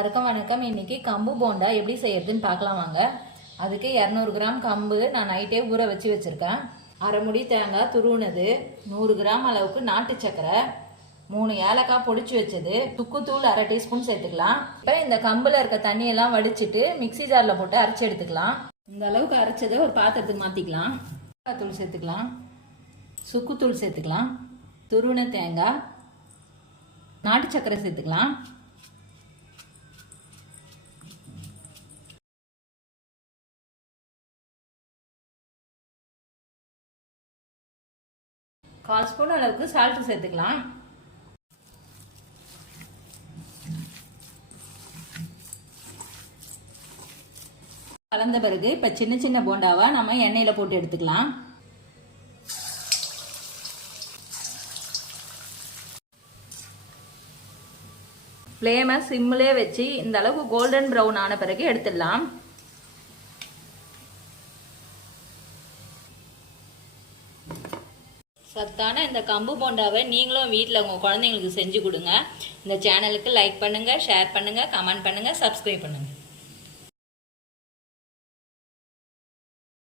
வணக்கம் வணக்கம். இன்னைக்கு கம்பு போண்டா எப்படி செய்யறதுன்னு பார்க்கலாம் வாங்க. அதுக்கு இரநூறு கிராம் கம்பு நான் நைட்டே ஊற வச்சு வச்சுருக்கேன். அரை முடி தேங்காய் துருவுனது நூறு கிராம் அளவுக்கு நாட்டு சக்கரை மூணு ஏலக்காய் பொடிச்சு வச்சது துக்குத்தூள் அரை டீஸ்பூன் சேர்த்துக்கலாம். இப்போ இந்த கம்பில் இருக்க தண்ணியெல்லாம் வடிச்சிட்டு மிக்ஸி ஜாரில் போட்டு அரைச்சி எடுத்துக்கலாம். இந்த அளவுக்கு அரைச்சதை ஒரு பாத்திரத்துக்கு மாற்றிக்கலாம் தூள் சேர்த்துக்கலாம். சுக்குத்தூள் சேர்த்துக்கலாம். துருவின தேங்காய் நாட்டு சக்கரை சேர்த்துக்கலாம். கால் ஸ்பூன் அளவுக்கு சால்ட் சேர்த்துக்கலாம். கலந்த பிறகு இப்போ சின்ன சின்ன போண்டாவா நம்ம எண்ணெயில் போட்டு எடுத்துக்கலாம். ஃப்ளேமை சிம்மிலே வச்சு இந்த அளவுக்கு கோல்டன் ப்ரௌன் ஆன பிறகு எடுத்துடலாம். சத்தான இந்த கம்பு போண்டாவை நீங்களும் வீட்டில் உங்கள் குழந்தைங்களுக்கு செஞ்சு கொடுங்க. இந்த சேனலுக்கு லைக் பண்ணுங்கள் ஷேர் பண்ணுங்கள் கமெண்ட் பண்ணுங்கள் சப்ஸ்கிரைப் பண்ணுங்கள்